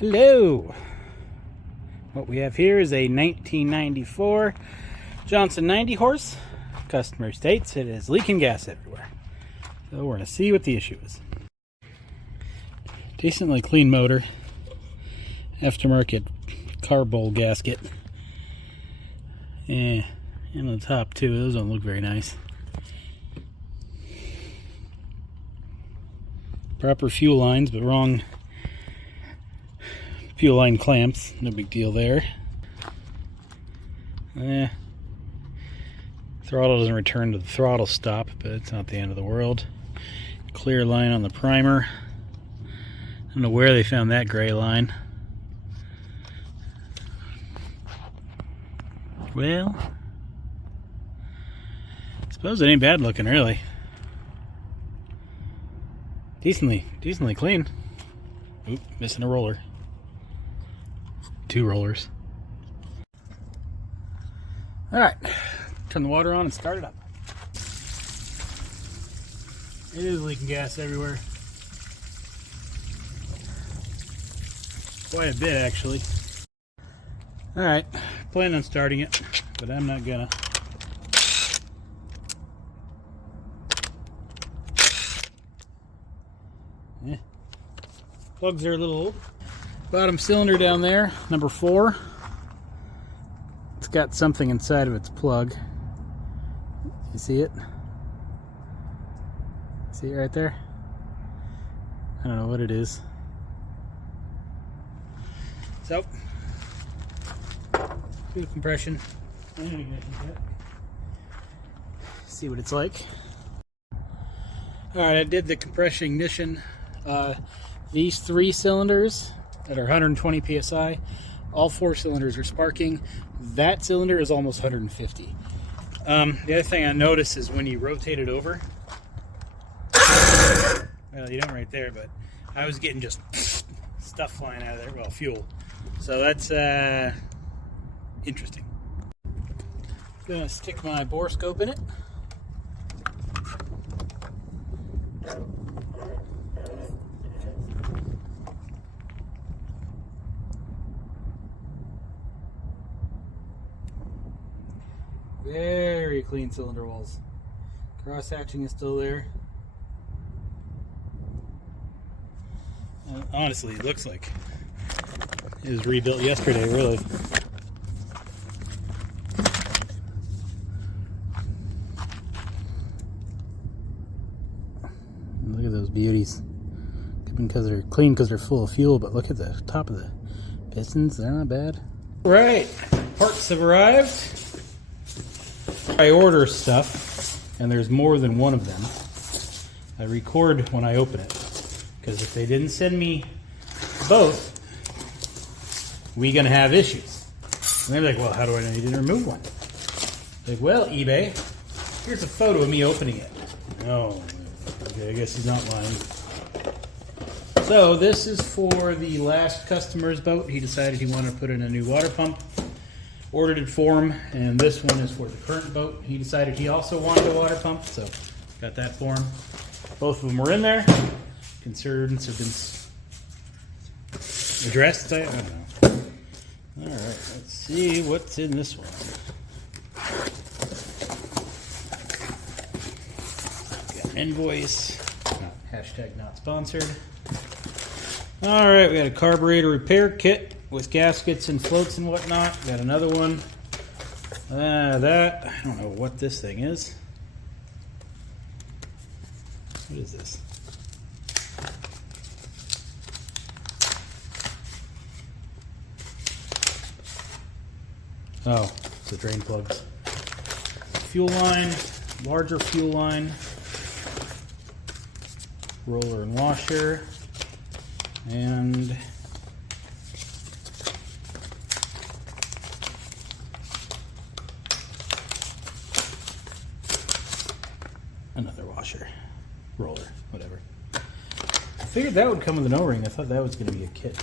Hello! What we have here is a 1994 Johnson 90 horse. Customer states it is leaking gas everywhere. So we're going to see what the issue is. Decently clean motor. Aftermarket carb bowl gasket. Yeah, and on the top too. Those don't look very nice. Proper fuel lines, but wrong fuel line clamps. No big deal there. Throttle doesn't return to the throttle stop, but it's not the end of the world. Clear line on the primer. I don't know where they found that gray line. Well, I suppose it ain't bad looking, really. Decently clean. Oop, missing a roller. 2 rollers. Alright, turn the water on and start it up. It is leaking gas everywhere. Quite a bit, actually. Alright, plan on starting it, but I'm not gonna. Plugs are a little old. Bottom cylinder down there, number 4. It's got something inside of its plug. You see it? See it right there? I don't know what it is. So, do the compression. See what it's like. Alright, I did the compression ignition. These 3 cylinders that are 120 psi, all 4 cylinders are sparking. That cylinder is almost 150. The other thing I noticed is when you rotate it over, well, you don't right there, but I was getting just stuff flying out of there. Well, fuel. So that's interesting. I'm gonna stick my bore scope in it. Very clean cylinder walls. Cross hatching is still there. Honestly, it looks like it was rebuilt yesterday, really. Look at those beauties. Because they're clean because they're full of fuel, but look at the top of the pistons, they're not bad. Right, parts have arrived. I order stuff, and there's more than one of them. I record when I open it, because if they didn't send me both, we gonna have issues. And they're like, well, how do I know you didn't remove one? Like, well, eBay, here's a photo of me opening it. Oh, okay, I guess he's not lying. So this is for the last customer's boat. He decided he wanted to put in a new water pump. Ordered it for him, and this one is for the current boat. He decided he also wanted a water pump, so got that for him. Both of them were in there. Concerns have been addressed. I don't know. All right, let's see what's in this one. Got an invoice. Hashtag not sponsored. All right, we got a carburetor repair kit with gaskets and floats and whatnot. Got another one. That, I don't know what this thing is. What is this? Oh, it's the drain plugs. Fuel line, larger fuel line, roller and washer, and another washer, roller, whatever. I figured that would come with an O-ring. I thought that was going to be a kit.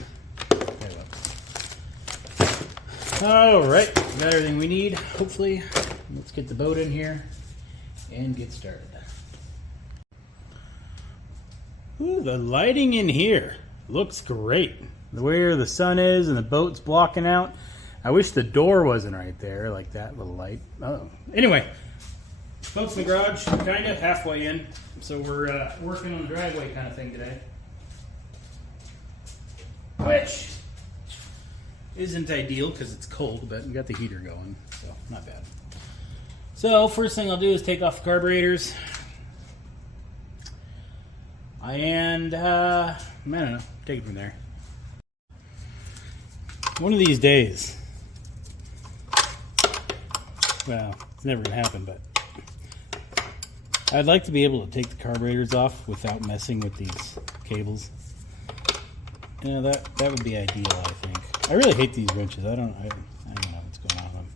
Alright, got everything we need, hopefully. Let's get the boat in here and get started. Ooh, the lighting in here looks great. where the sun is and the boat's blocking out. I wish the door wasn't right there, like that little light. Oh, anyway, boat's in the garage, kind of halfway in. So we're working on the driveway kind of thing today, which isn't ideal because it's cold, but we got the heater going, so not bad. So first thing I'll do is take off the carburetors, and I don't know, take it from there. One of these days, well, it's never gonna happen, but I'd like to be able to take the carburetors off without messing with these cables. You know, that would be ideal, I think. I really hate these wrenches. I don't know what's going on with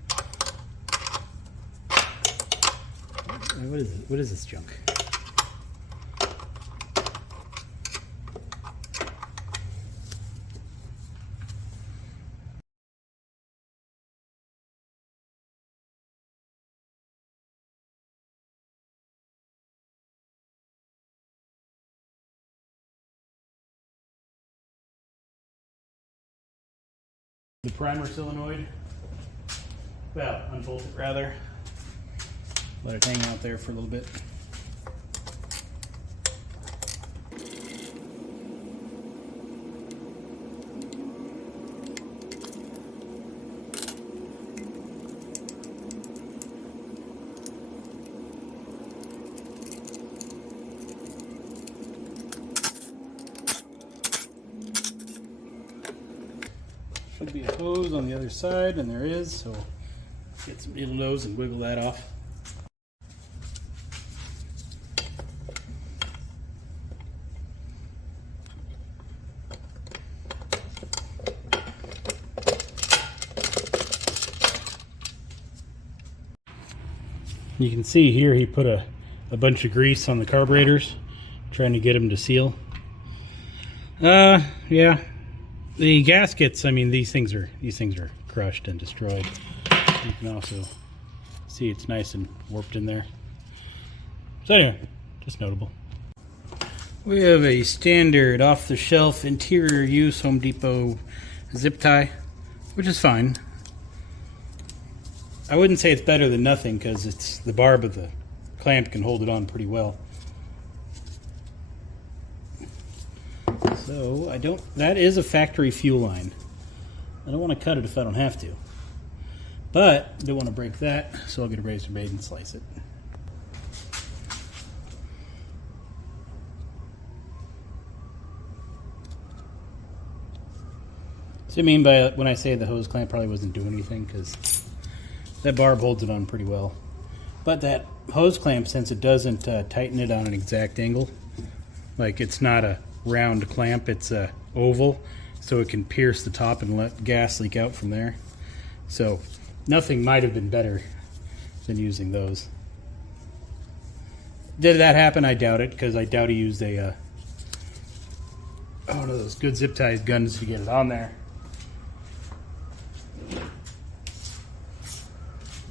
them. What is it? What is this junk? The primer solenoid. Well, unbolt it rather. Let it hang out there for a little bit. Should be a hose on the other side, and there is, so get some needle nose and wiggle that off. You can see here he put a bunch of grease on the carburetors, trying to get them to seal. Yeah. The gaskets, I mean, these things are crushed and destroyed. You can also see it's nice and warped in there. So anyway, just notable. We have a standard off-the-shelf interior use Home Depot zip tie, which is fine. I wouldn't say it's better than nothing because it's the barb of the clamp can hold it on pretty well. So that is a factory fuel line. I don't want to cut it if I don't have to. But I don't want to break that, so I'll get a razor blade and slice it. So I mean by when I say the hose clamp probably wasn't doing anything because that barb holds it on pretty well. But that hose clamp, since it doesn't tighten it on an exact angle, like it's not a round clamp, it's a oval, so it can pierce the top and let gas leak out from there. So nothing might have been better than using those. Did that happen? I doubt it, because I doubt he used a one of those good zip ties guns to get it on there.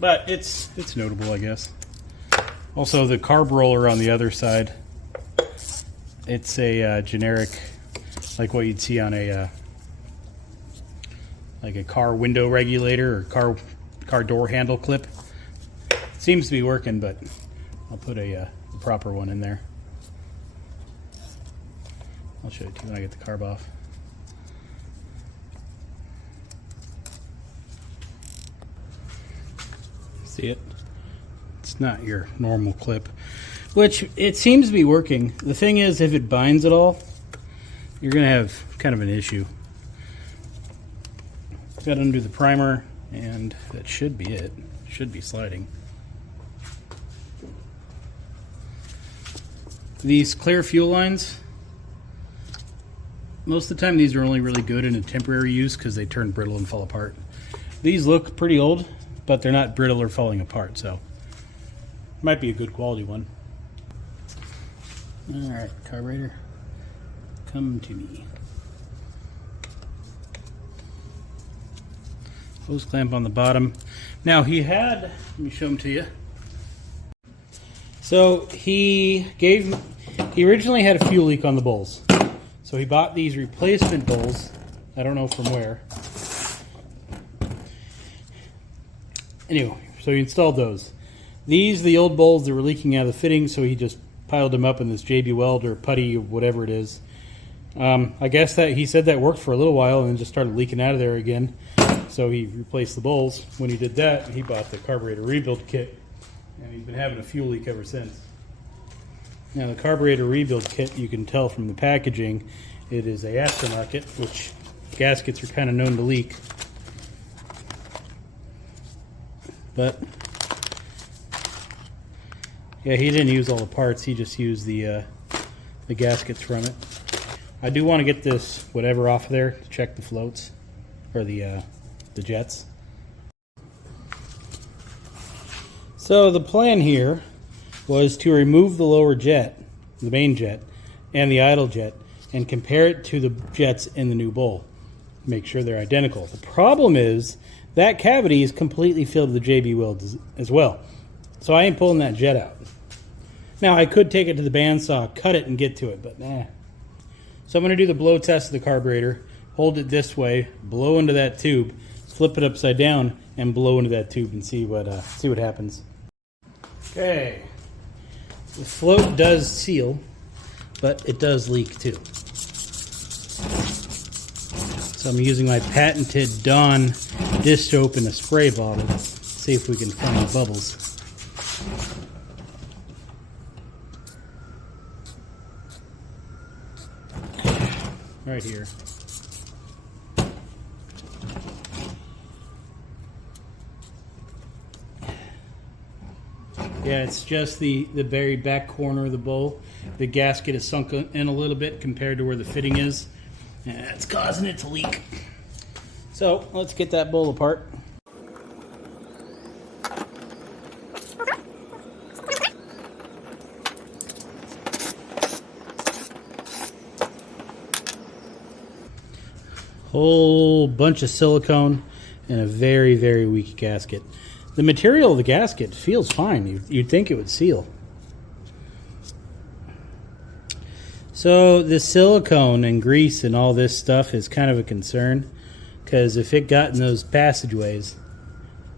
But it's notable, I guess. Also, the carb roller on the other side, it's a generic, like what you'd see on a like a car window regulator or car door handle clip. Seems to be working, but I'll put a proper one in there. I'll show it to you when I get the carb off. See it? It's not your normal clip, which it seems to be working. The thing is, if it binds at all, you're going to have kind of an issue. Got to undo the primer, and that should be it. Should be sliding. These clear fuel lines, most of the time these are only really good in a temporary use because they turn brittle and fall apart. These look pretty old, but they're not brittle or falling apart, so might be a good quality one. Alright, carburetor, come to me. Hose clamp on the bottom. Now he had, let me show them to you. So he originally had a fuel leak on the bowls. So he bought these replacement bowls I don't know from where. Anyway, so he installed those. These are the old bowls that were leaking out of the fittings, so he just piled them up in this JB Weld or putty or whatever it is. I guess that he said that worked for a little while and then just started leaking out of there again. So he replaced the bowls. When he did that, he bought the carburetor rebuild kit, and he's been having a fuel leak ever since. Now the carburetor rebuild kit, you can tell from the packaging, it is a aftermarket, which gaskets are kind of known to leak. But yeah, he didn't use all the parts. He just used the gaskets from it. I do want to get this whatever off of there to check the floats or the jets. So the plan here was to remove the lower jet, the main jet, and the idle jet, and compare it to the jets in the new bowl. Make sure they're identical. The problem is that cavity is completely filled with the JB Weld as well. So I ain't pulling that jet out. Now I could take it to the bandsaw, cut it, and get to it, but nah. So I'm going to do the blow test of the carburetor, hold it this way, blow into that tube, flip it upside down, and blow into that tube and see what happens. Okay. The float does seal, but it does leak too. So I'm using my patented Dawn dish soap in a spray bottle. See if we can find the bubbles. Right here. Yeah, it's just the very back corner of the bowl. The gasket is sunk in a little bit compared to where the fitting is. And it's causing it to leak. So let's get that bowl apart. Whole bunch of silicone and a very, very weak gasket. The material of the gasket feels fine. You'd think it would seal. So the silicone and grease and all this stuff is kind of a concern, because if it got in those passageways,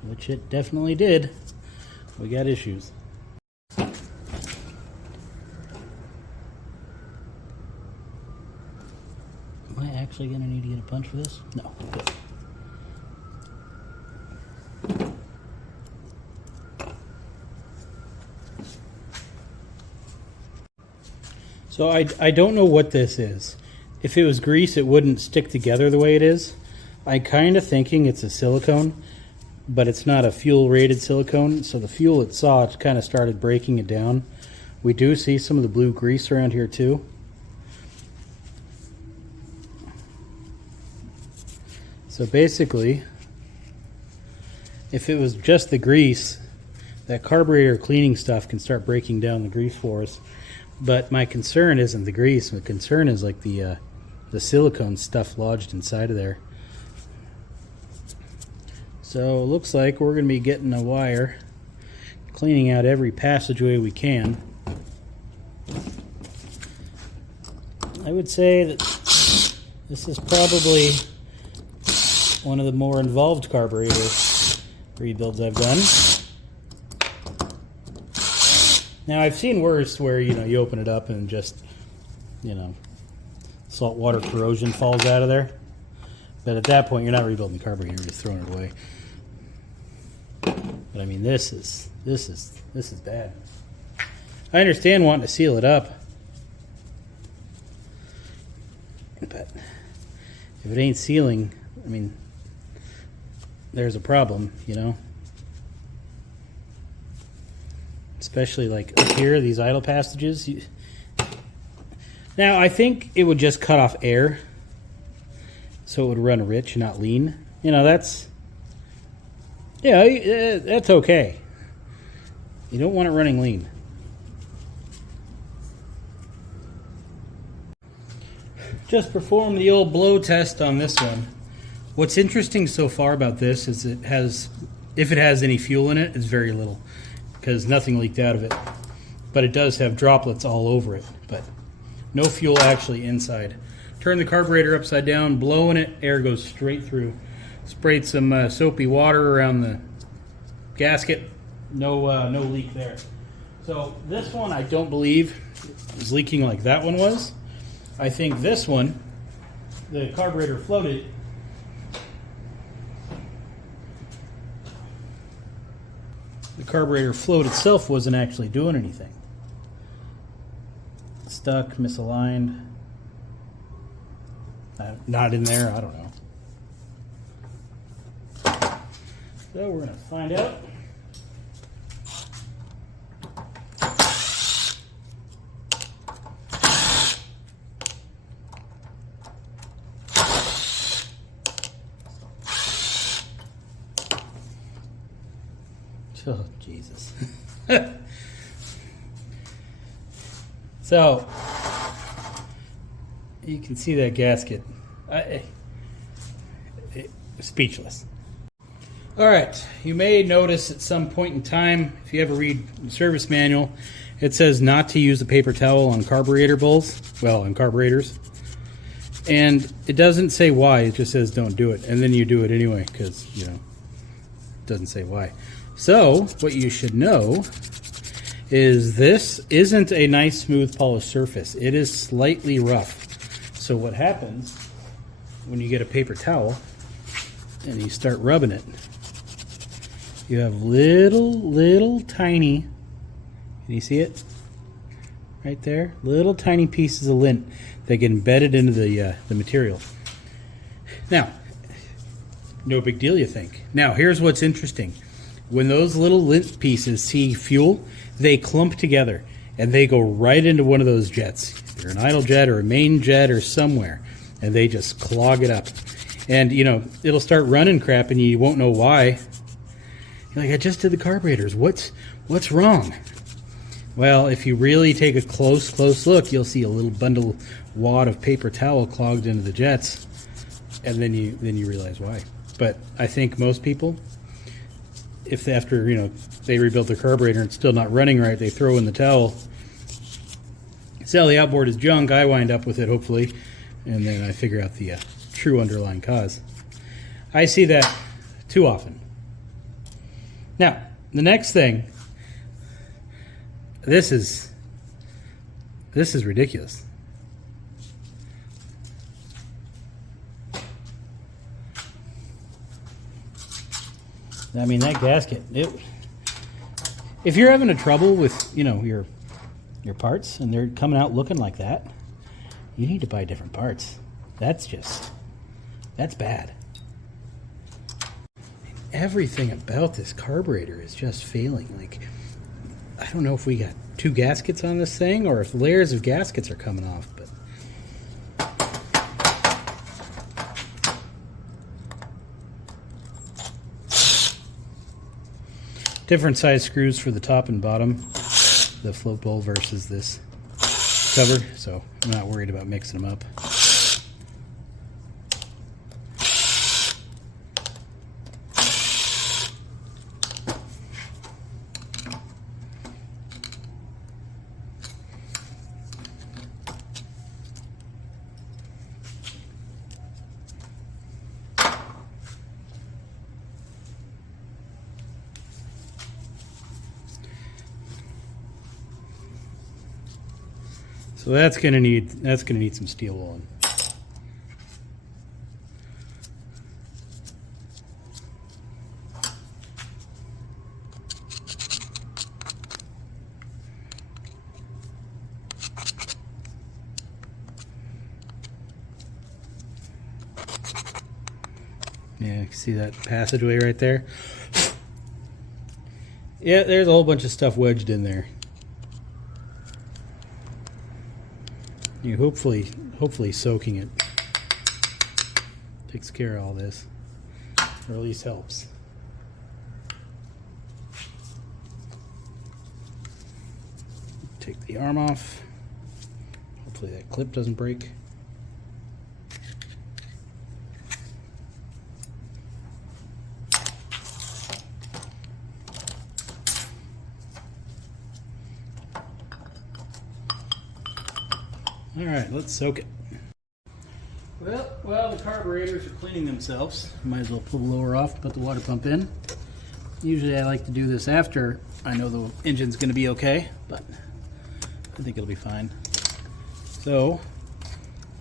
which it definitely did, we got issues. Am I actually going to need to get a punch for this? No. Good. So I don't know what this is. If it was grease, it wouldn't stick together the way it is. I'm kind of thinking it's a silicone, but it's not a fuel-rated silicone, so the fuel it saw kind of started breaking it down. We do see some of the blue grease around here too. So basically, if it was just the grease, that carburetor cleaning stuff can start breaking down the grease for us. But my concern isn't the grease. My concern is like the silicone stuff lodged inside of there. So it looks like we're going to be getting a wire, cleaning out every passageway we can. I would say that this is probably one of the more involved carburetor rebuilds I've done. Now I've seen worse where, you open it up and just, salt water corrosion falls out of there. But at that point, you're not rebuilding the carburetor, you're just throwing it away. But I mean, this is bad. I understand wanting to seal it up, but if it ain't sealing, I mean, there's a problem, Especially like up here, these idle passages. Now, I think it would just cut off air, so it would run rich and not lean. That's okay. You don't want it running lean. Just perform the old blow test on this one. What's interesting so far about this is if it has any fuel in it, it's very little, because nothing leaked out of it. But it does have droplets all over it, but no fuel actually inside. Turn the carburetor upside down, blowing it, air goes straight through. Sprayed some soapy water around the gasket, no leak there. So this one I don't believe is leaking like that one was. I think this one, the carburetor floated. The carburetor float itself wasn't actually doing anything. Stuck, misaligned. Not in there, I don't know. So we're going to find out. Oh, Jesus. So, you can see that gasket. Speechless. All right, you may notice at some point in time, if you ever read the service manual, it says not to use a paper towel on carburetor bowls, well, on carburetors. And it doesn't say why, it just says don't do it. And then you do it anyway, because, you know, it doesn't say why. So, what you should know is this isn't a nice, smooth, polished surface. It is slightly rough. So what happens when you get a paper towel and you start rubbing it, you have little tiny, can you see it? Right there? Little tiny pieces of lint that get embedded into the material. Now, no big deal, you think. Now, here's what's interesting. When those little lint pieces see fuel, they clump together and they go right into one of those jets. Either an idle jet or a main jet or somewhere, and they just clog it up. And, you know, it'll start running crap and you won't know why. You're like, I just did the carburetors. What's wrong? Well, if you really take a close look, you'll see a little bundle wad of paper towel clogged into the jets, and then you realize why. But I think most people, if after, you know, they rebuilt their carburetor and it's still not running right, they throw in the towel, sell the outboard as junk, I wind up with it hopefully, and then I figure out the true underlying cause. I see that too often. Now, the next thing, this is ridiculous. I mean, that gasket, if you're having a trouble with, you know, your parts and they're coming out looking like that, you need to buy different parts. That's bad. Everything about this carburetor is just failing. Like, I don't know if we got 2 gaskets on this thing or if layers of gaskets are coming off, but different size screws for the top and bottom, the float bowl versus this cover, so I'm not worried about mixing them up. So that's gonna need some steel wooling. Yeah, you can see that passageway right there. Yeah, there's a whole bunch of stuff wedged in there. You hopefully soaking it takes care of all this, or at least helps. Take the arm off. Hopefully that clip doesn't break. All right, let's soak it. Well, the carburetors are cleaning themselves. Might as well pull the lower off, put the water pump in. Usually I like to do this after I know the engine's going to be okay, but I think it'll be fine. So,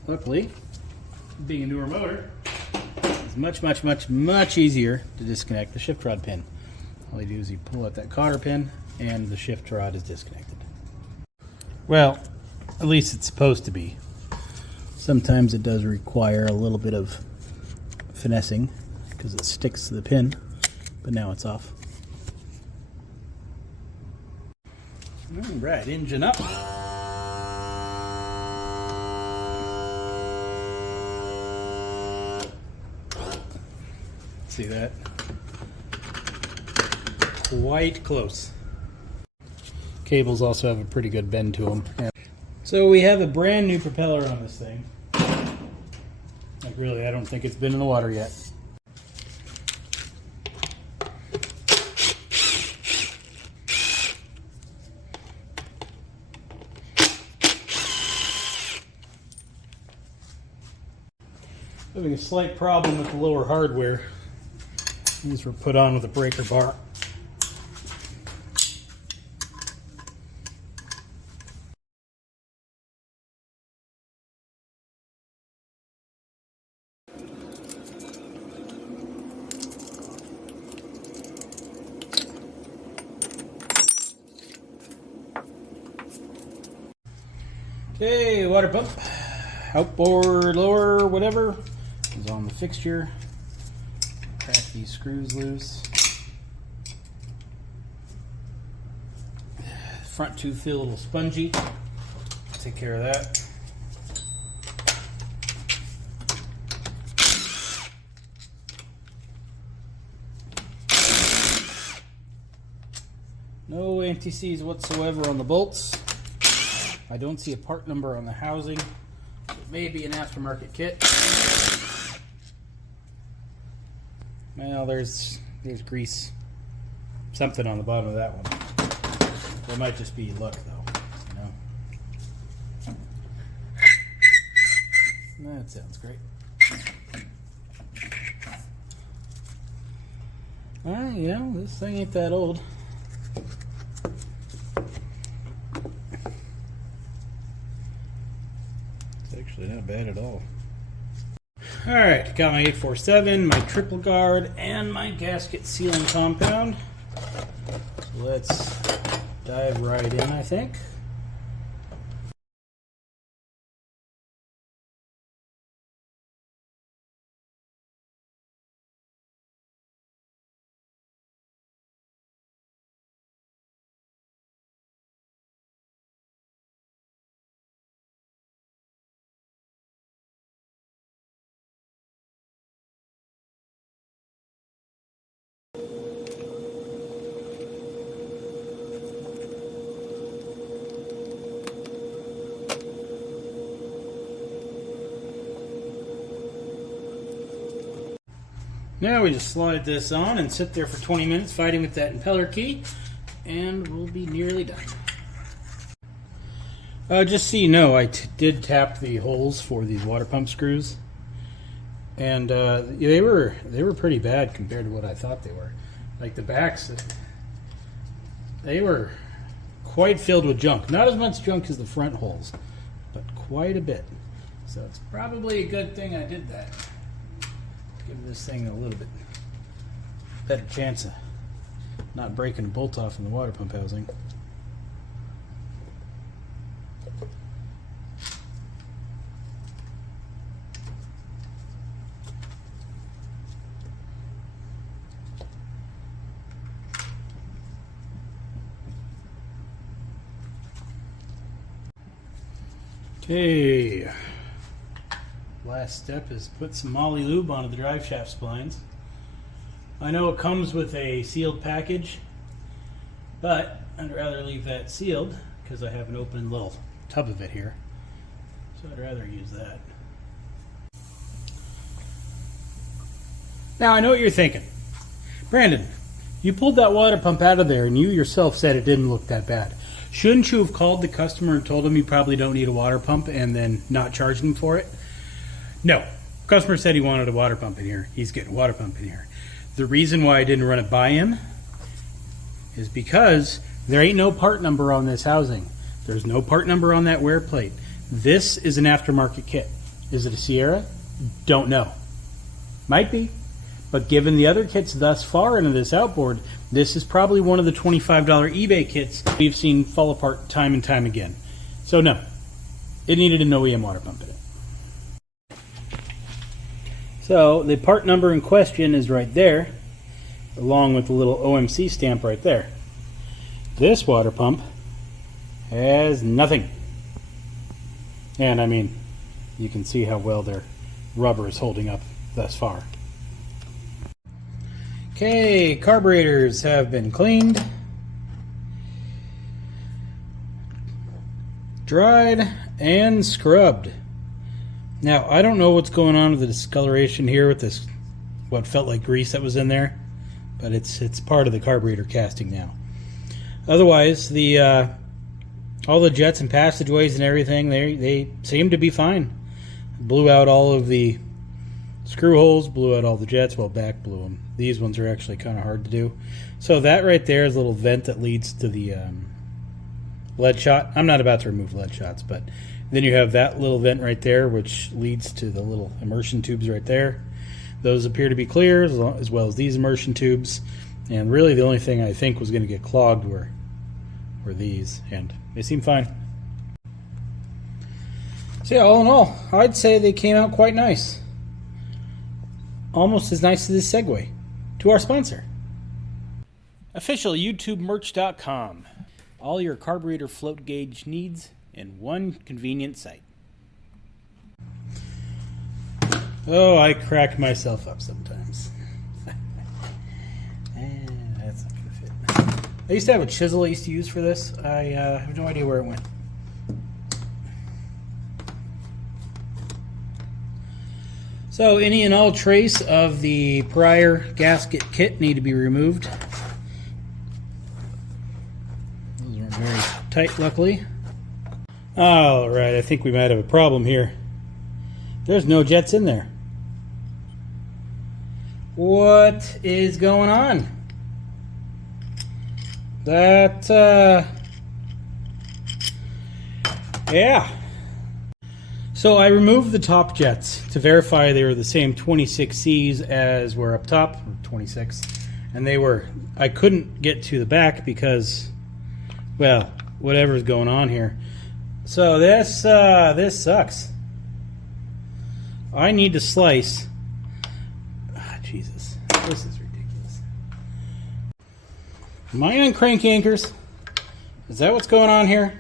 luckily, being a newer motor, it's much easier to disconnect the shift rod pin. All you do is you pull out that cotter pin and the shift rod is disconnected. Well, at least it's supposed to be. Sometimes it does require a little bit of finessing because it sticks to the pin, but now it's off. All right, engine up. See that? Quite close. Cables also have a pretty good bend to them. So we have a brand new propeller on this thing. Like really, I don't think it's been in the water yet. Having a slight problem with the lower hardware. These were put on with a breaker bar. Okay, water pump, outboard, lower, whatever, is on the fixture. Crack these screws loose. Front tooth feel a little spongy. Take care of that. No anti-seize whatsoever on the bolts. I don't see a part number on the housing. It may be an aftermarket kit. Well, there's grease, something on the bottom of that one. It might just be luck, though. You know? That sounds great. You know, this thing ain't that old. Actually not bad at all. Alright, got my 847, my triple guard, and my gasket sealing compound. So let's dive right in, I think. Now we just slide this on and sit there for 20 minutes fighting with that impeller key, and we'll be nearly done. Just so you know, I did tap the holes for these water pump screws, and they were pretty bad compared to what I thought they were. Like the backs, they were quite filled with junk. Not as much junk as the front holes, but quite a bit. So it's probably a good thing I did that. Give this thing a little bit better chance of not breaking a bolt off in the water pump housing. Okay. Last step is put some moly lube onto the drive shaft splines. I know it comes with a sealed package, but I'd rather leave that sealed because I have an open little tub of it here. So I'd rather use that. Now I know what you're thinking. Brandon, you pulled that water pump out of there and you yourself said it didn't look that bad. Shouldn't you have called the customer and told them you probably don't need a water pump and then not charged them for it? No. customer said he wanted a water pump in here. He's getting a water pump in here. The reason why I didn't run it by him is because there ain't no part number on this housing. There's no part number on that wear plate. This is an aftermarket kit. Is it a Sierra? Don't know. Might be. But given the other kits thus far into this outboard, this is probably one of the $25 eBay kits we've seen fall apart time and time again. So no, it needed an OEM water pump in it. So the part number in question is right there, along with the little OMC stamp right there. This water pump has nothing. And I mean, you can see how well their rubber is holding up thus far. Okay, carburetors have been cleaned, dried, and scrubbed. Now, I don't know what's going on with the discoloration here with this, what felt like grease that was in there, but it's part of the carburetor casting now. Otherwise, the all the jets and passageways and everything, they seem to be fine. Blew out all of the screw holes, blew out all the jets, well, back blew them. These ones are actually kind of hard to do. So that right there is a little vent that leads to the lead shot. I'm not about to remove lead shots, but then you have that little vent right there, which leads to the little immersion tubes right there. Those appear to be clear, as well as these immersion tubes. And really the only thing I think was going to get clogged were these, and they seem fine. So yeah, all in all, I'd say they came out quite nice. Almost as nice as this segue to our sponsor. Official YouTubemerch.com. All your carburetor float gauge needs in one convenient site. Oh, I crack myself up sometimes. That's not gonna fit. I used to have a chisel I used to use for this. I have no idea where it went. So any and all trace of the prior gasket kit need to be removed. Those aren't very tight, luckily. All right, I think we might have a problem here. There's no jets in there. What is going on? Yeah. So I removed the top jets to verify they were the same 26Cs as were up top, 26, and they were. I couldn't get to the back because, well, whatever's going on here. So this sucks. I need to slice. Jesus, this is ridiculous. Am I on crank anchors? Is that what's going on here?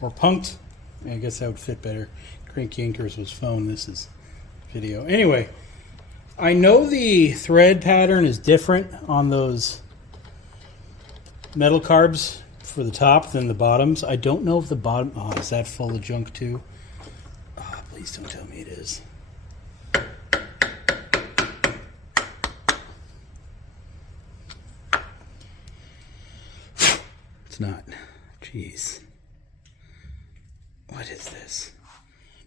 Or punked? I guess that would fit better. Crank anchors was phone. This is video. Anyway, I know the thread pattern is different on those metal carbs for the top than the bottoms. I don't know if the bottom... Oh, is that full of junk too? Oh, please don't tell me it is. It's not. Jeez. What is this?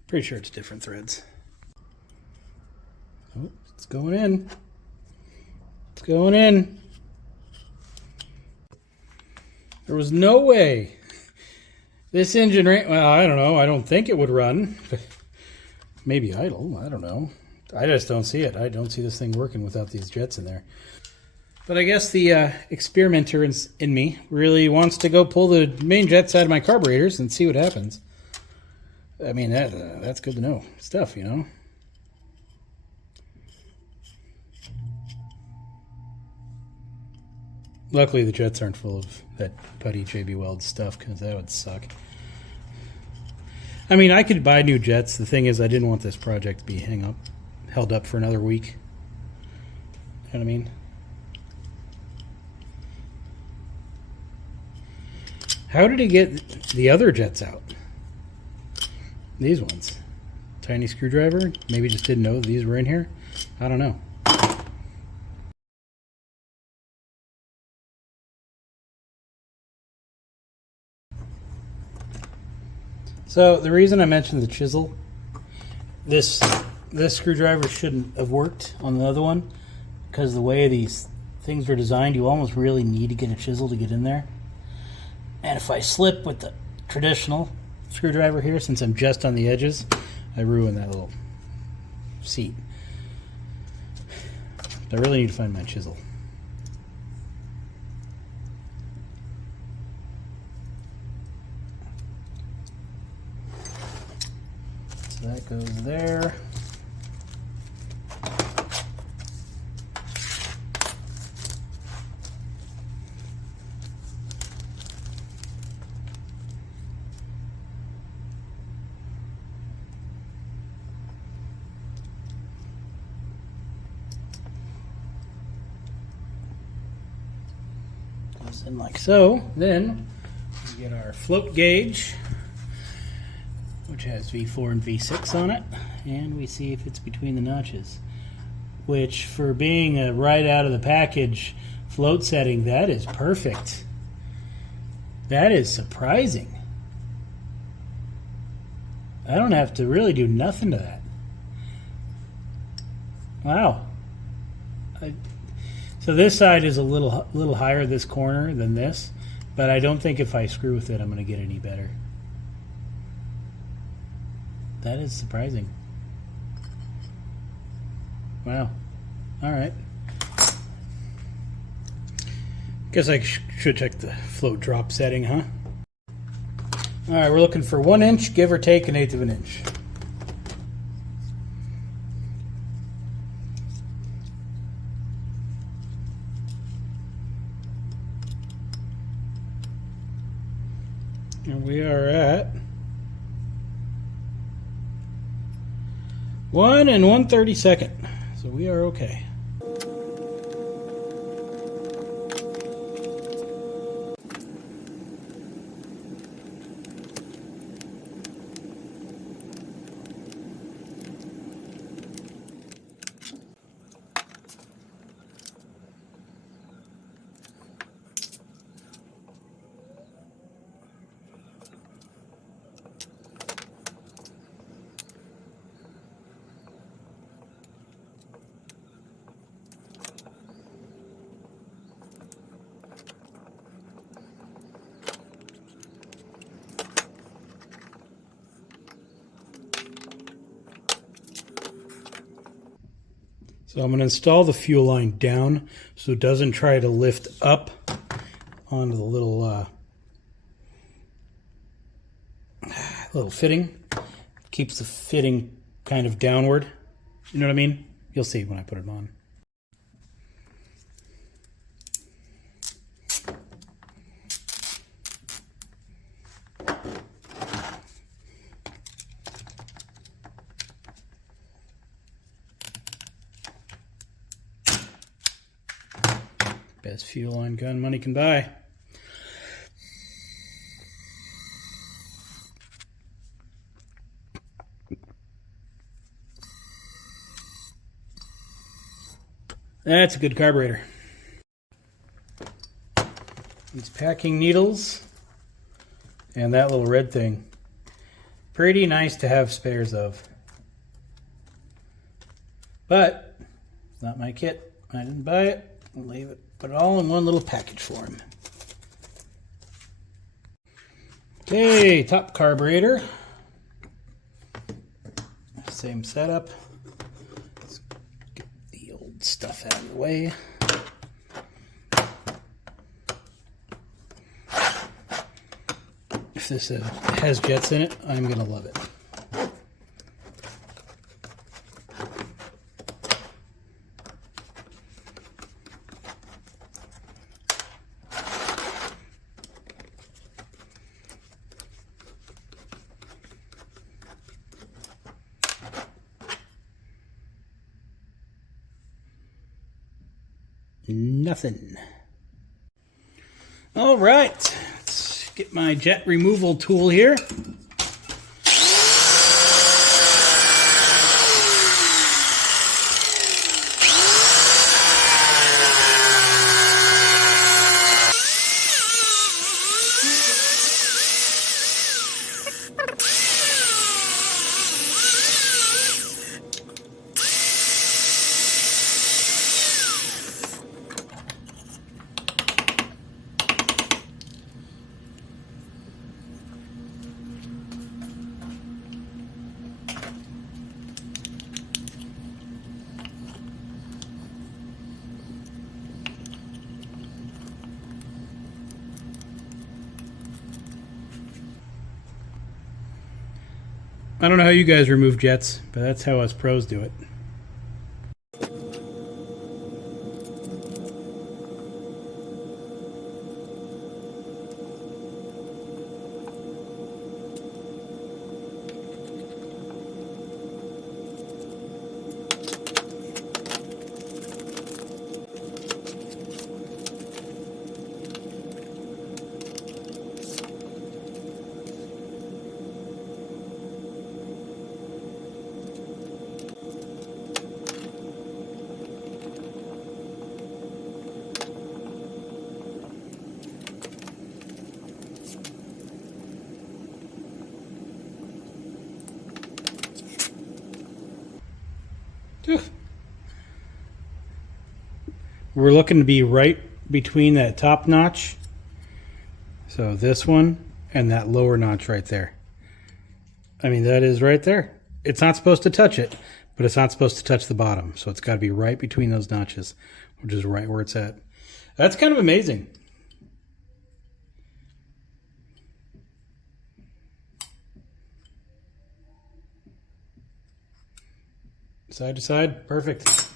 Pretty sure it's different threads. Oh, it's going in. It's going in. There was no way this engine ran. Well, I don't know. I don't think it would run. Maybe idle. I don't know. I just don't see it. I don't see this thing working without these jets in there. But I guess the experimenter in me really wants to go pull the main jets out of my carburetors and see what happens. I mean, that's good to know stuff, you know. Luckily, the jets aren't full of that putty JB Weld stuff, because that would suck. I mean, I could buy new jets. The thing is, I didn't want this project to be held up for another week. You know what I mean? How did he get the other jets out? These ones. Tiny screwdriver? Maybe just didn't know these were in here? I don't know. So the reason I mentioned the chisel this screwdriver shouldn't have worked on the other one because the way these things were designed, you almost really need to get a chisel to get in there. And if I slip with the traditional screwdriver here, since I'm just on the edges, I ruin that little seat. I really need to find my chisel. So that goes there. And like so. Then we get our float gauge, which has V4 and V6 on it, and we see if it's between the notches, which for being a right out of the package float setting, that is perfect. That is surprising. I don't have to really do nothing to that. Wow. So this side is a little higher this corner than this, but I don't think if I screw with it I'm going to get any better. That is surprising. Wow. All right. Guess I should check the float drop setting, huh? All right, we're looking for 1 inch, give or take 1/8 of an inch. And we are at 1 1/32. So we are okay. So I'm going to install the fuel line down so it doesn't try to lift up onto the little fitting. Keeps the fitting kind of downward. You know what I mean? You'll see when I put it on. Best fuel line gun money can buy. That's a good carburetor. These packing needles and that little red thing. Pretty nice to have spares of. But it's not my kit. I didn't buy it. I'll leave it. Put it all in one little package for him. Okay, top carburetor. Same setup. Let's get the old stuff out of the way. If this has jets in it, I'm going to love it. Nothing. All right, let's get my jet removal tool here. I don't know how you guys remove jets, but that's how us pros do it. We're looking to be right between that top notch. So this one and that lower notch right there. I mean, that is right there. It's not supposed to touch it, but it's not supposed to touch the bottom. So it's got to be right between those notches, which is right where it's at. That's kind of amazing. Side to side, perfect.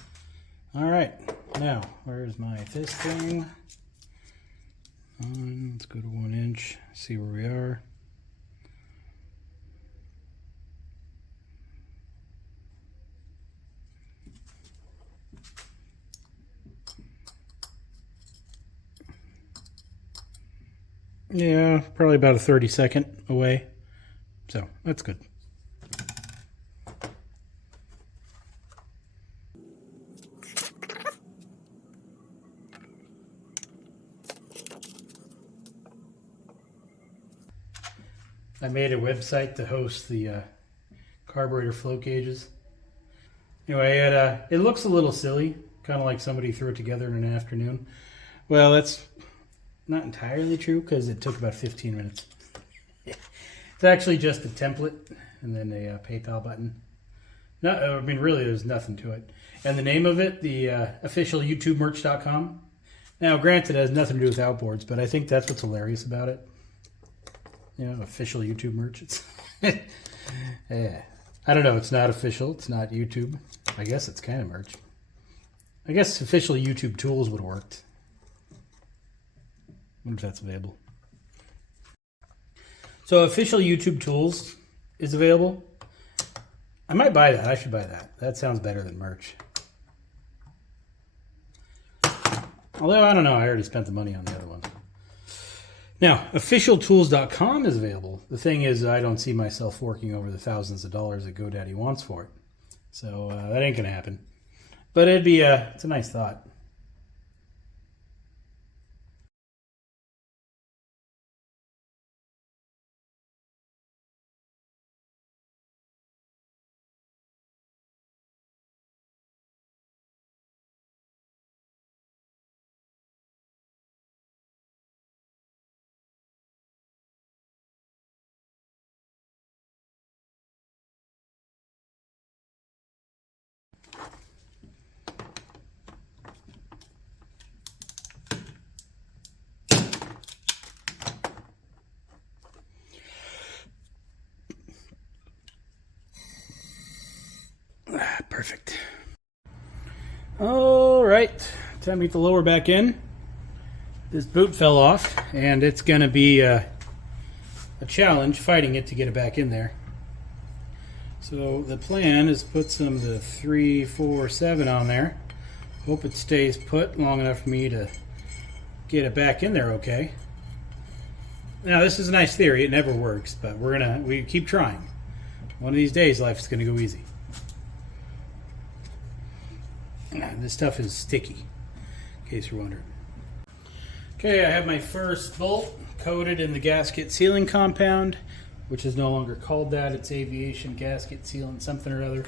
All right, now where's my fist thing? Let's go to 1 inch, see where we are. Yeah, probably about a 30-second away. So that's good. I made a website to host the carburetor float gauges. Anyway, it looks a little silly, kind of like somebody threw it together in an afternoon. Well, that's not entirely true because it took about 15 minutes. It's actually just a template and then a PayPal button. No, I mean, really, there's nothing to it. And the name of it, the official YouTubemerch.com. Now, granted, it has nothing to do with outboards, but I think that's what's hilarious about it. You know, official YouTube merch. It's yeah. I don't know. It's not official. It's not YouTube. I guess it's kind of merch. I guess official YouTube tools would have worked. I wonder if that's available. So official YouTube tools is available. I might buy that. I should buy that. That sounds better than merch. Although, I don't know. I already spent the money on the other one. Now, officialtools.com is available. The thing is, I don't see myself forking over the thousands of dollars that GoDaddy wants for it. So that ain't going to happen. But it'd be it's a nice thought. Perfect. All right, time to get the lower back in. This boot fell off, and it's going to be a challenge fighting it to get it back in there. So the plan is put some of the 347 on there. Hope it stays put long enough for me to get it back in there okay. Now this is a nice theory. It never works, but we keep trying. One of these days, life is going to go easy. This stuff is sticky, in case you're wondering. Okay, I have my first bolt coated in the gasket sealing compound, which is no longer called that. It's aviation gasket sealant something or other.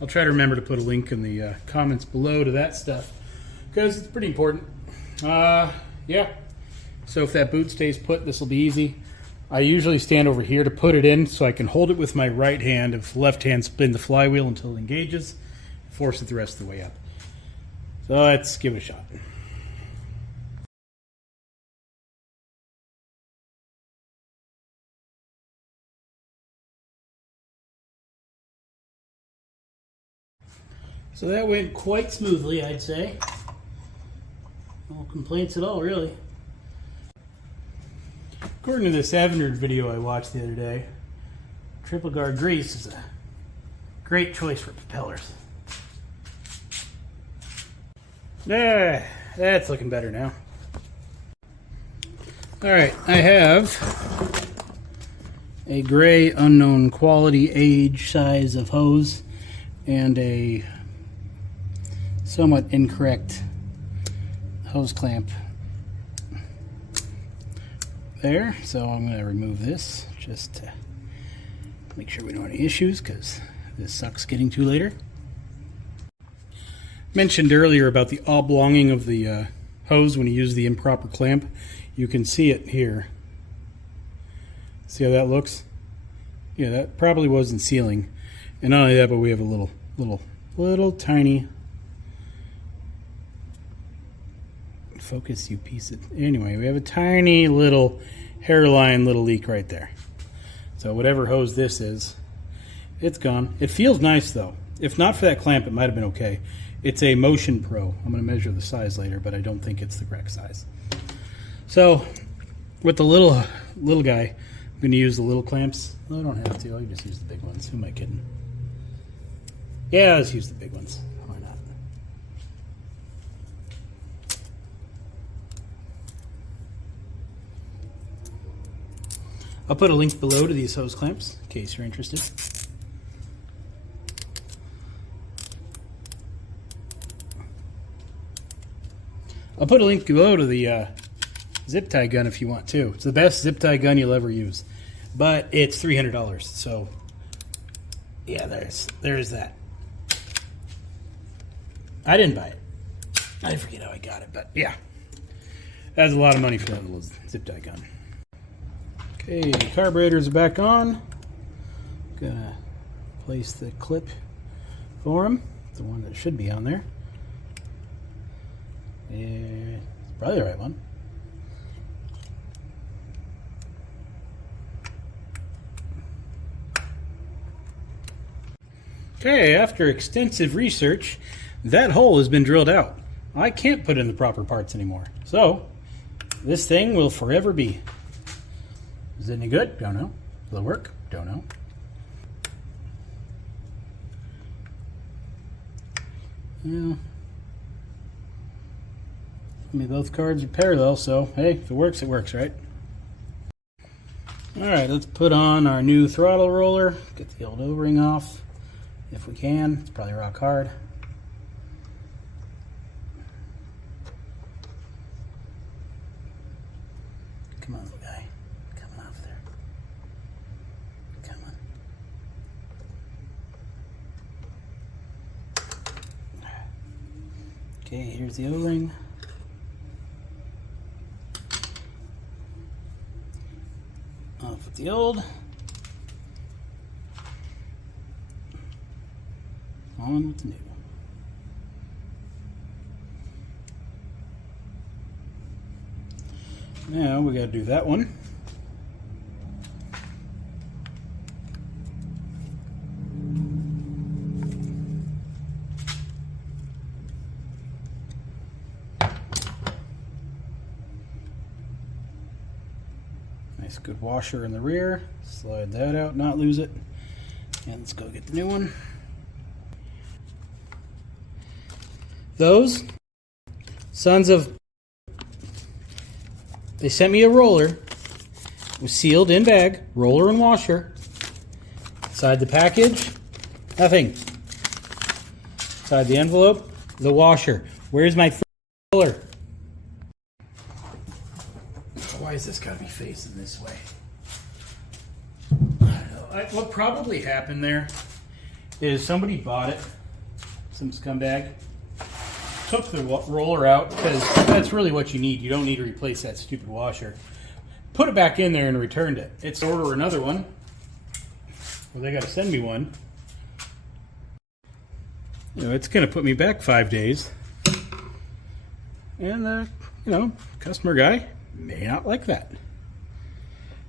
I'll try to remember to put a link in the comments below to that stuff, because it's pretty important. Yeah, so if that boot stays put, this will be easy. I usually stand over here to put it in so I can hold it with my right hand. If left hand, spin the flywheel until it engages, force it the rest of the way up. So let's give it a shot. So that went quite smoothly, I'd say. No complaints at all, really. According to this Avnerd video I watched the other day, triple guard grease is a great choice for propellers. Yeah, that's looking better now. Alright, I have a gray unknown quality age size of hose and a somewhat incorrect hose clamp there. So I'm going to remove this just to make sure we don't have any issues, because this sucks getting to later. Mentioned earlier about the oblonging of the hose when you use the improper clamp. You can see it here. See how that looks? Yeah, that probably wasn't sealing. And not only that, but we have a little tiny, focus you piece it. Anyway, we have a tiny little hairline little leak right there. So whatever hose this is, it's gone. It feels nice though. If not for that clamp, it might have been okay. It's a Motion Pro. I'm going to measure the size later, but I don't think it's the correct size. So with the little guy, I'm going to use the little clamps. No, I don't have to. I can just use the big ones. Who am I kidding? Yeah, let's use the big ones. Why not? I'll put a link below to these hose clamps in case you're interested. I'll put a link below to the zip tie gun if you want to. It's the best zip tie gun you'll ever use, but it's $300. So yeah, there's that. I didn't buy it. I forget how I got it, but yeah, that's a lot of money for that little zip tie gun. Okay, the carburetors are back on. Gonna place the clip for them, the one that should be on there. Yeah, it's probably the right one. Okay, after extensive research, that hole has been drilled out. I can't put in the proper parts anymore. So, this thing will forever be. Is it any good? Don't know. Will it work? Don't know. Yeah. I mean, both cards are parallel, so hey, if it works, right? Alright, let's put on our new throttle roller. Get the old O-ring off if we can. It's probably rock hard. Come on, little guy. Come off there. Come on. Okay, here's the O-ring. Off with the old. On with the new. Now we got to do that one. Nice good washer in the rear. Slide that out, not lose it. And let's go get the new one. Those sons of... They sent me a roller. It was sealed in bag, roller and washer. Inside the package, nothing. Inside the envelope, the washer. Where's my roller? Why is this gotta be facing this way? I don't know. What probably happened there is somebody bought it, some scumbag, took the roller out, because that's really what you need. You don't need to replace that stupid washer. Put it back in there and returned it. It's order another one. Well, they got to send me one. You know, it's going to put me back 5 days. And, you know, customer guy may not like that.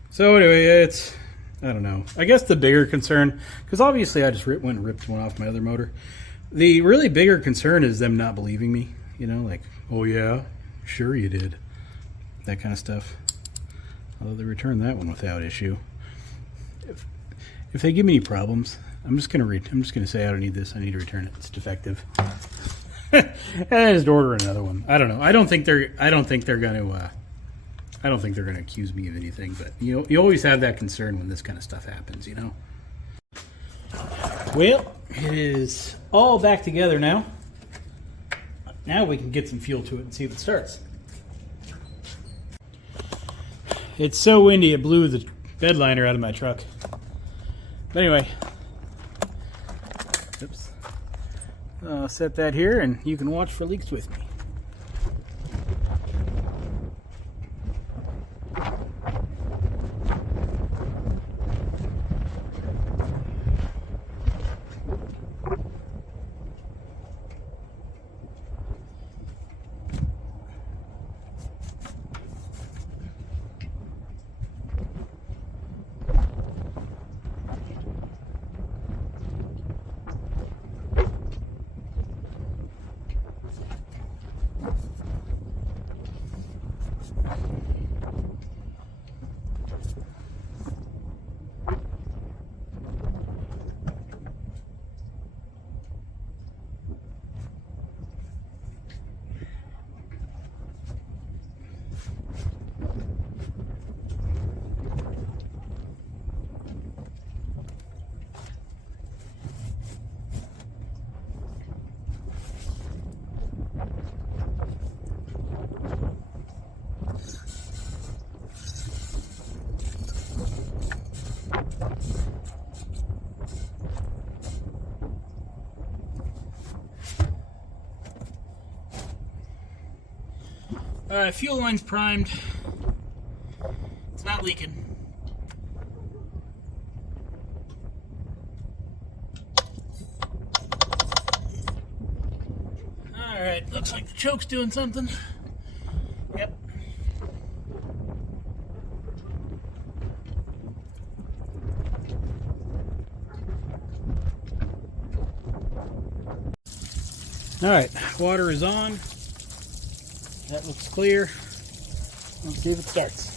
So anyway, it's, I don't know. I guess the bigger concern, because obviously I just went and ripped one off my other motor. The really bigger concern is them not believing me. You know, like, oh yeah, sure you did. That kind of stuff. Although they returned that one without issue. If they give me any problems, I'm just gonna say I don't need this. I need to return it. It's defective. And I just order another one. I don't know. I don't think they're gonna accuse me of anything. But you know, you always have that concern when this kind of stuff happens. You know. Well, it is all back together now. Now we can get some fuel to it and see if it starts. It's so windy it blew the bed liner out of my truck. But anyway, oops. I'll set that here and you can watch for leaks with me. Alright, fuel line's primed. It's not leaking. Alright, looks like the choke's doing something. Yep. Alright, water is on. That looks clear. Let's see if it starts.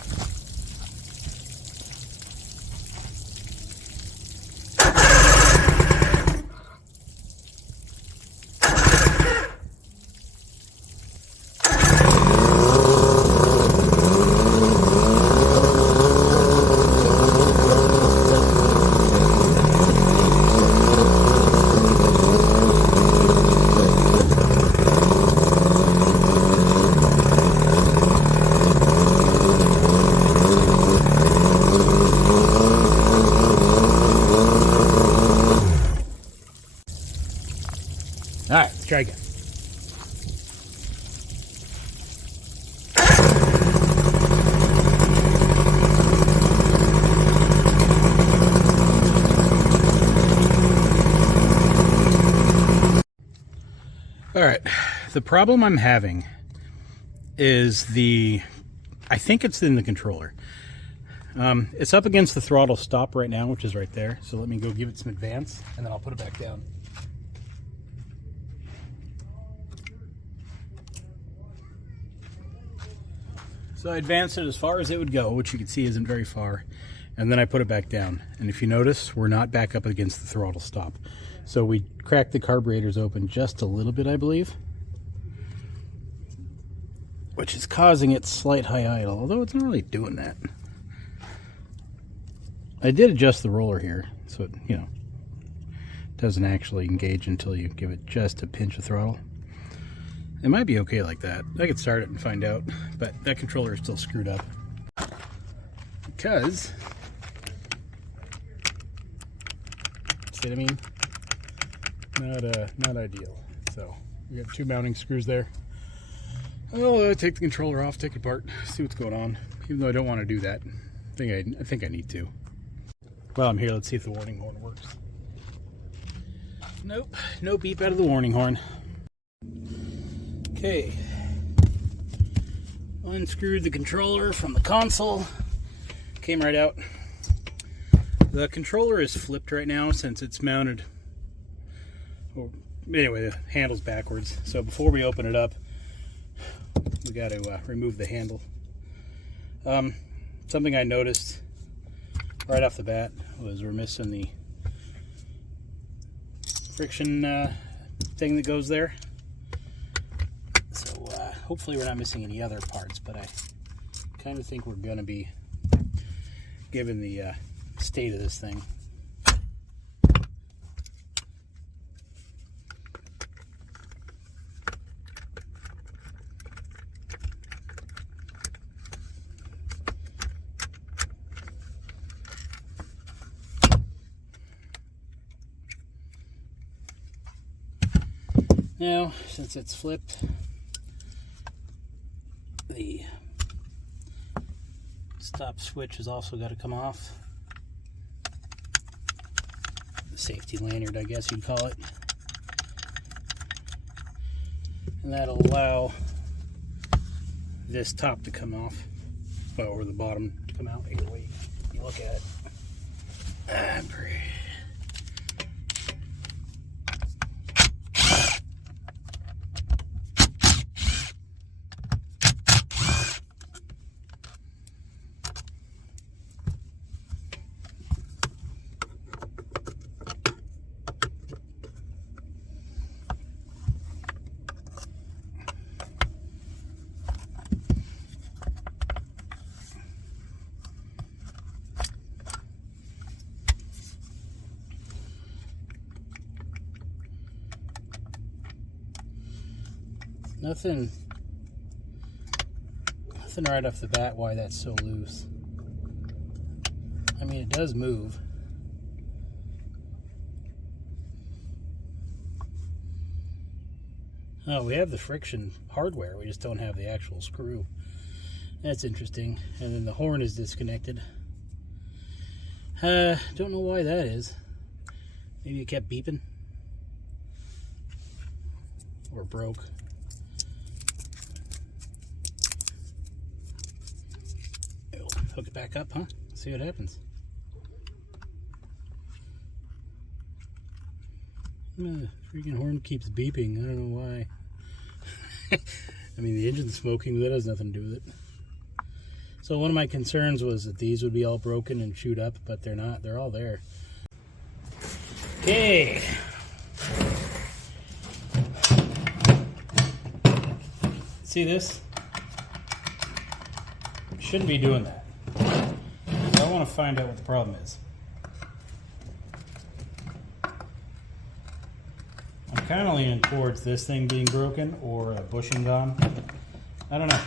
Alright, let's try again. Alright, the problem I'm having is I think it's in the controller. It's up against the throttle stop right now, which is right there. So let me go give it some advance, and then I'll put it back down. So I advanced it as far as it would go, which you can see isn't very far, and then I put it back down. And if you notice, we're not back up against the throttle stop. So we cracked the carburetors open just a little bit, I believe, which is causing it slight high idle, although it's not really doing that. I did adjust the roller here, so it, you know, doesn't actually engage until you give it just a pinch of throttle. It might be okay like that. I could start it and find out, but that controller is still screwed up. Because, see what I mean? Not ideal. So, we have two mounting screws there. I'll take the controller off, take it apart, see what's going on. Even though I don't want to do that. I think I need to. While I'm here, let's see if the warning horn works. Nope, no beep out of the warning horn. Okay, unscrewed the controller from the console, came right out. The controller is flipped right now since it's mounted Anyway, the handle's backwards. So before we open it up, we got to remove the handle. Something I noticed right off the bat was we're missing the friction thing that goes there. So hopefully we're not missing any other parts, but I kind of think we're going to be, given the state of this thing. Now, since it's flipped, the stop switch has also got to come off. The safety lanyard, I guess you'd call it. And that'll allow this top to come off, well, or the bottom to come out, either way you look at it. Nothing right off the bat why that's so loose. I mean, it does move. Oh, we have the friction hardware, we just don't have the actual screw. That's interesting. And then the horn is disconnected. Don't know why that is. Maybe it kept beeping. Or broke. Hook it back up, huh? See what happens. The freaking horn keeps beeping. I don't know why. I mean, the engine's smoking, but that has nothing to do with it. So one of my concerns was that these would be all broken and chewed up, but they're not. They're all there. Okay. See this? Shouldn't be doing that. I want to find out what the problem is. I'm kind of leaning towards this thing being broken or a bushing gone. I don't know.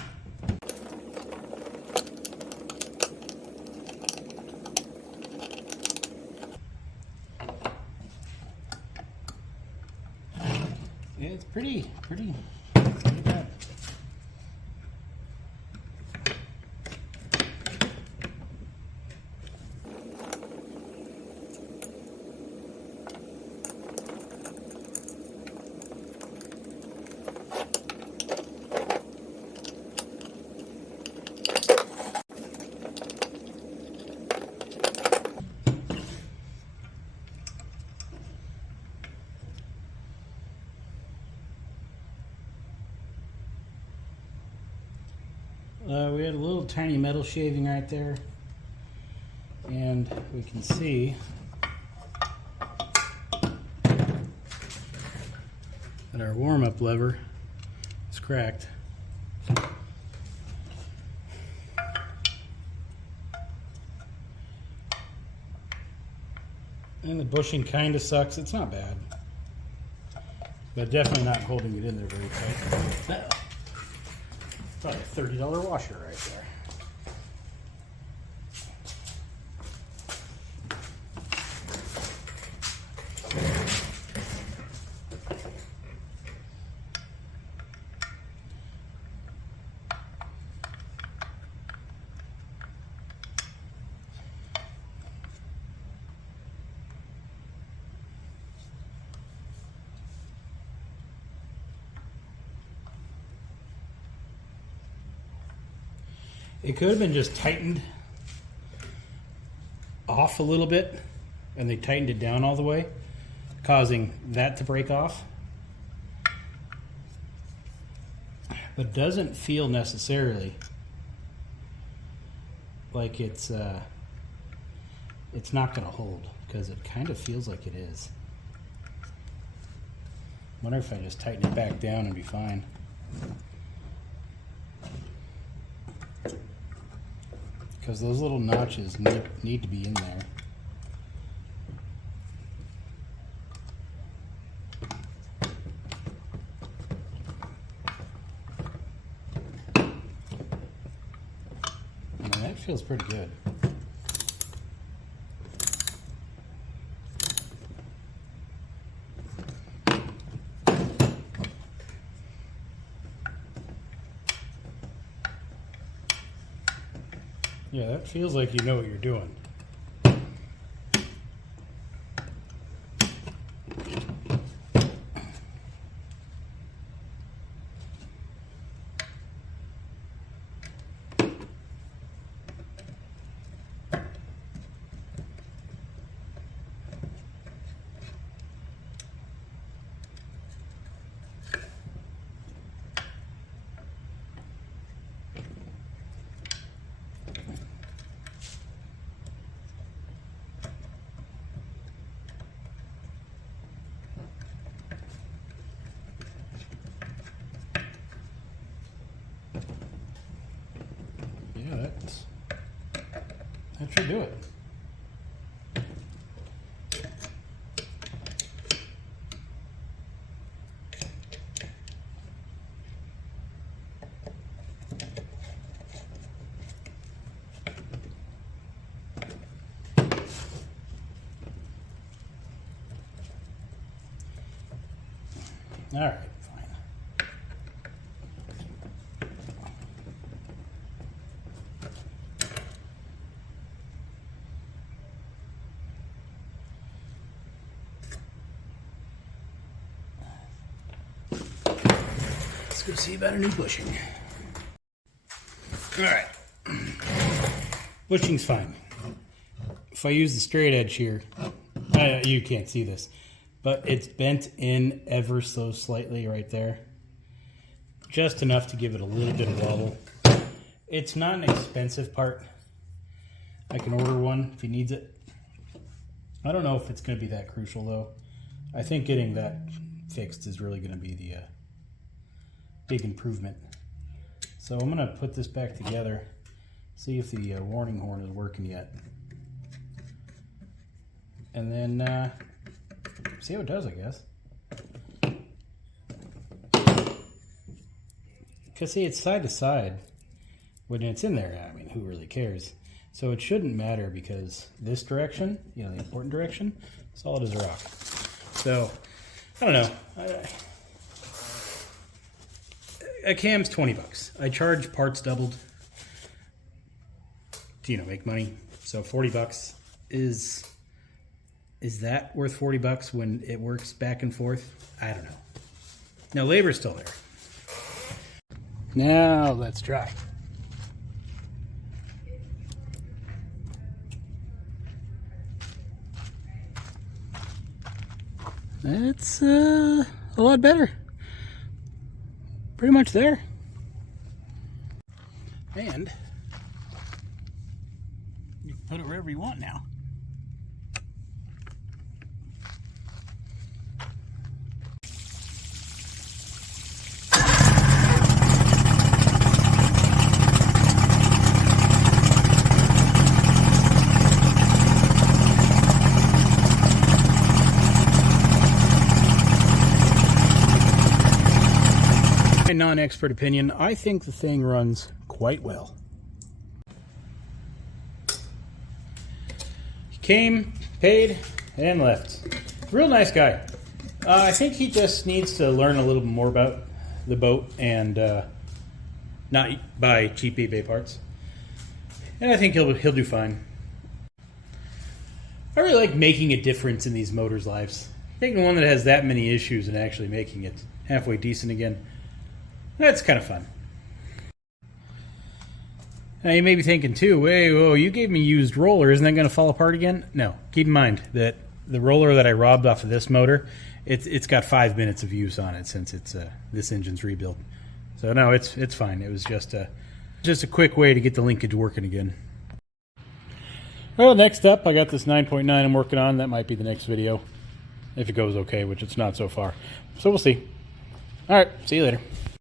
Yeah, it's pretty bad. We had a little tiny metal shaving right there, and we can see that our warm-up lever is cracked. And the bushing kind of sucks. It's not bad, but definitely not holding it in there very tight. Probably a $30 washer right there. It could have been just tightened off a little bit, and they tightened it down all the way, causing that to break off. but doesn't feel necessarily like it's not going to hold, because it kind of feels like it is. Wonder if I just tighten it back down and be fine. Because those little notches need to be in there. And that feels pretty good. Yeah, that feels like you know what you're doing. Yeah, that should do it. All right. Let's go see about a new bushing. All right. Bushing's fine. If I use the straight edge here, you can't see this, but it's bent in ever so slightly right there. Just enough to give it a little bit of wobble. It's not an expensive part. I can order one if he needs it. I don't know if it's going to be that crucial though. I think getting that fixed is really going to be the big improvement. So I'm going to put this back together, see if the warning horn is working yet. And then see how it does, I guess. Because see, it's side to side. When it's in there, I mean, who really cares? So it shouldn't matter, because this direction, you know, the important direction, solid as a rock. So, I don't know. A cam's 20 bucks. I charge parts doubled to, you know, make money. So 40 bucks is that worth 40 bucks when it works back and forth? I don't know. Now labor's still there. Now let's try. That's a lot better. Pretty much there. And you can put it wherever you want now. Non-expert opinion, I think the thing runs quite well. He came, paid, and left. Real nice guy. I think he just needs to learn a little more about the boat and not buy cheap eBay parts. And I think he'll do fine. I really like making a difference in these motors' lives. Taking one that has that many issues and actually making it halfway decent again. That's kind of fun. Now you may be thinking too, whoa, you gave me used roller, isn't that going to fall apart again? No, keep in mind that the roller that I robbed off of this motor, it's got 5 minutes of use on it since it's this engine's rebuilt. So no, it's fine. It was just a quick way to get the linkage working again. Well, next up, I got this 9.9 I'm working on. That might be the next video, if it goes okay, which it's not so far. So we'll see. All right, see you later.